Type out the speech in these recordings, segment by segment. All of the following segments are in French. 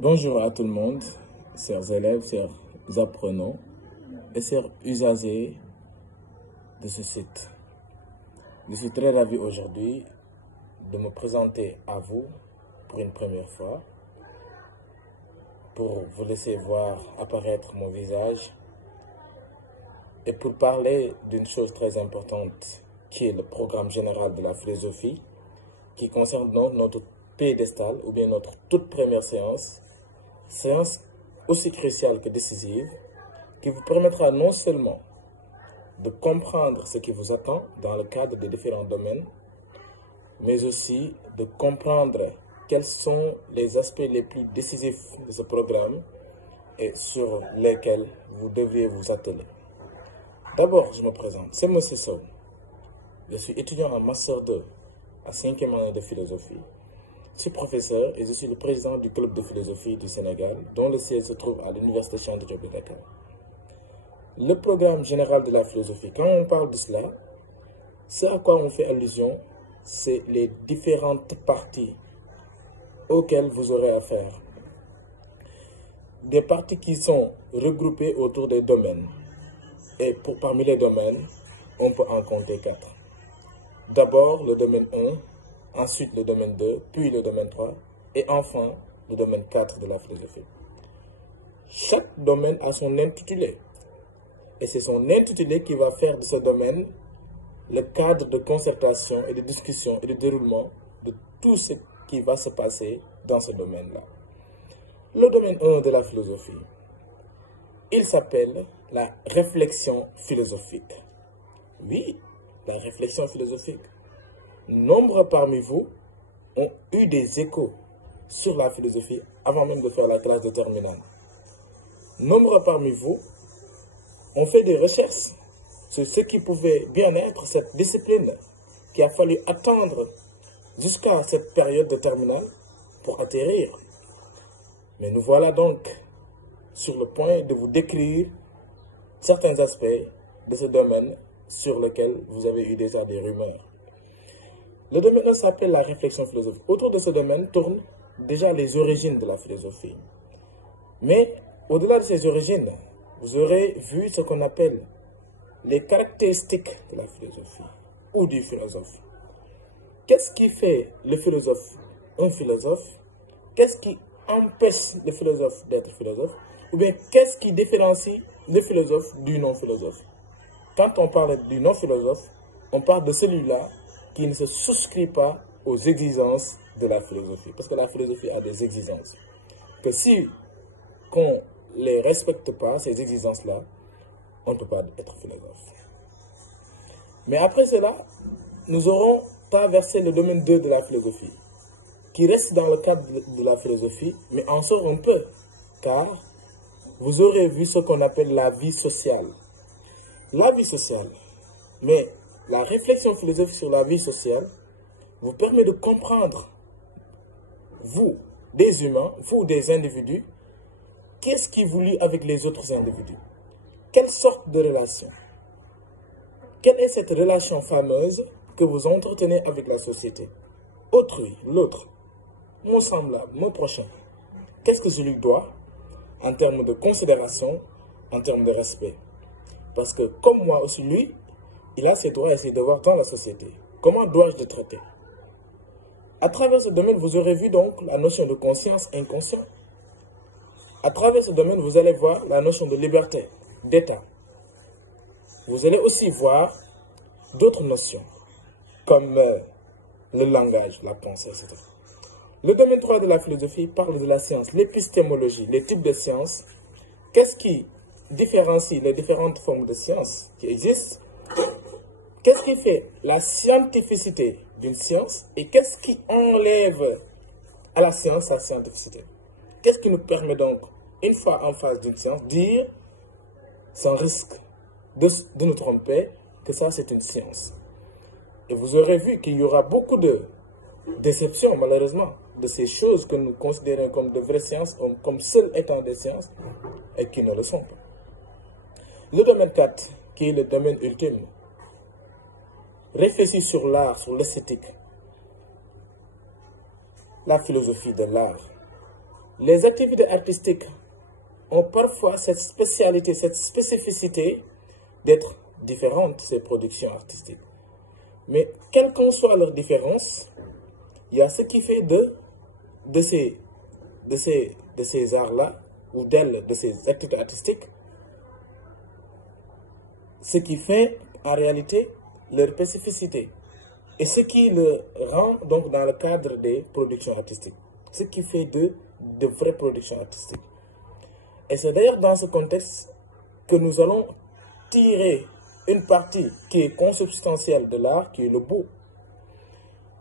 Bonjour à tout le monde, chers élèves, chers apprenants et chers usagers de ce site. Je suis très ravi aujourd'hui de me présenter à vous pour une première fois, pour vous laisser voir apparaître mon visage et pour parler d'une chose très importante qui est le programme général de la philosophie, qui concerne donc notre piédestal ou bien notre toute première séance aussi cruciale que décisive, qui vous permettra non seulement de comprendre ce qui vous attend dans le cadre des différents domaines, mais aussi de comprendre quels sont les aspects les plus décisifs de ce programme et sur lesquels vous devez vous atteler. D'abord, je me présente, c'est M. Sow. Je suis étudiant en Master 2 à 5e année de philosophie. Je suis professeur et je suis le président du club de philosophie du Sénégal, dont le siège se trouve à l'université Cheikh Anta Diop de Dakar. Le programme général de la philosophie, quand on parle de cela, ce à quoi on fait allusion, c'est les différentes parties auxquelles vous aurez affaire. Des parties qui sont regroupées autour des domaines. Et parmi les domaines, on peut en compter 4. D'abord le domaine 1, ensuite le domaine 2, puis le domaine 3, et enfin le domaine 4 de la philosophie. Chaque domaine a son intitulé. Et c'est son intitulé qui va faire de ce domaine le cadre de concertation et de discussion et de déroulement de tout ce qui va se passer dans ce domaine-là. Le domaine 1 de la philosophie, il s'appelle la réflexion philosophique. Oui, la réflexion philosophique. Nombre parmi vous ont eu des échos sur la philosophie avant même de faire la classe de terminale. Nombre parmi vous ont fait des recherches sur ce qui pouvait bien être cette discipline qui a fallu attendre jusqu'à cette période de terminale pour atterrir. Mais nous voilà donc sur le point de vous décrire certains aspects de ce domaine sur lequel vous avez eu déjà des rumeurs. Le domaine 1 s'appelle la réflexion philosophique. Autour de ce domaine tournent déjà les origines de la philosophie. Mais au-delà de ces origines, vous aurez vu ce qu'on appelle les caractéristiques de la philosophie ou du philosophe. Qu'est-ce qui fait le philosophe un philosophe? Qu'est-ce qui empêche le philosophe d'être philosophe? Ou bien qu'est-ce qui différencie le philosophe du non-philosophe? Quand on parle du non-philosophe, on parle de celui-là qui ne se souscrit pas aux exigences de la philosophie. Parce que la philosophie a des exigences. Que si on ne les respecte pas, ces exigences-là, on ne peut pas être philosophe. Mais après cela, nous aurons traversé le domaine 2 de la philosophie, qui reste dans le cadre de la philosophie, mais en sort un peu, car vous aurez vu ce qu'on appelle la vie sociale. La vie sociale, mais la réflexion philosophique sur la vie sociale vous permet de comprendre, vous, des humains, vous, des individus, qu'est-ce qui vous lie avec les autres individus? Quelle sorte de relation? Quelle est cette relation fameuse que vous entretenez avec la société? Autrui, l'autre, mon semblable, mon prochain. Qu'est-ce que je lui dois en termes de considération, en termes de respect? Parce que comme moi aussi, lui, il a ses droits et ses devoirs dans la société. Comment dois-je le traiter? À travers ce domaine, vous aurez vu donc la notion de conscience inconscient. À travers ce domaine, vous allez voir la notion de liberté, d'état. Vous allez aussi voir d'autres notions, comme le langage, la pensée, etc. Le domaine 3 de la philosophie parle de la science, l'épistémologie, les types de sciences. Qu'est-ce qui différencie les différentes formes de sciences qui existent? Qu'est-ce qui fait la scientificité d'une science et qu'est-ce qui enlève à la science sa scientificité? Qu'est-ce qui nous permet donc, une fois en face d'une science, dire, sans risque de nous tromper, que ça c'est une science? Et vous aurez vu qu'il y aura beaucoup de déceptions, malheureusement, de ces choses que nous considérons comme de vraies sciences, comme seules étant des sciences, et qui ne le sont pas. Le domaine 4, qui est le domaine ultime, réfléchit sur l'art, sur l'esthétique, la philosophie de l'art. Les activités artistiques ont parfois cette spécialité, cette spécificité d'être différentes, ces productions artistiques. Mais quelle qu'en soit leur différence, il y a ce qui fait de ces arts-là, ou d'elles, de ces activités artistiques, ce qui fait en réalité leur spécificité. Et ce qui le rend donc dans le cadre des productions artistiques. Ce qui fait de vraies productions artistiques. Et c'est d'ailleurs dans ce contexte que nous allons tirer une partie qui est consubstantielle de l'art, qui est le beau.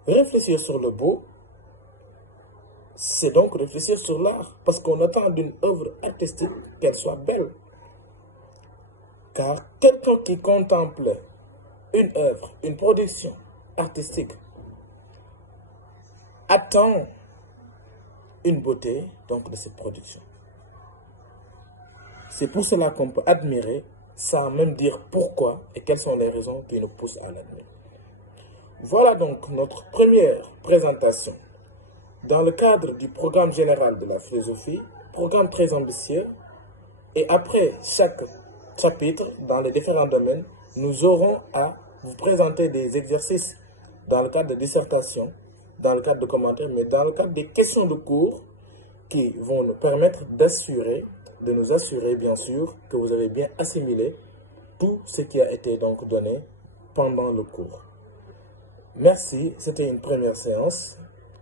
Réfléchir sur le beau, c'est donc réfléchir sur l'art, parce qu'on attend d'une œuvre artistique qu'elle soit belle. Car quelqu'un qui contemple une œuvre, une production artistique, attend une beauté donc de cette production. C'est pour cela qu'on peut admirer sans même dire pourquoi et quelles sont les raisons qui nous poussent à l'admirer. Voilà donc notre première présentation dans le cadre du programme général de la philosophie, programme très ambitieux, et après chaque chapitre dans les différents domaines, nous aurons à vous présenter des exercices dans le cadre de dissertation, dans le cadre de commentaires, mais dans le cadre des questions de cours qui vont nous permettre de nous assurer bien sûr que vous avez bien assimilé tout ce qui a été donc donné pendant le cours. Merci, c'était une première séance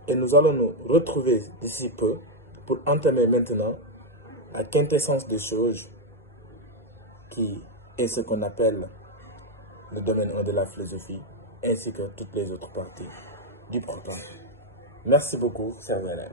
et nous allons nous retrouver d'ici peu pour entamer maintenant la quintessence des choses qui est ce qu'on appelle le domaine 1 de la philosophie ainsi que toutes les autres parties du programme. Merci beaucoup, chers élèves.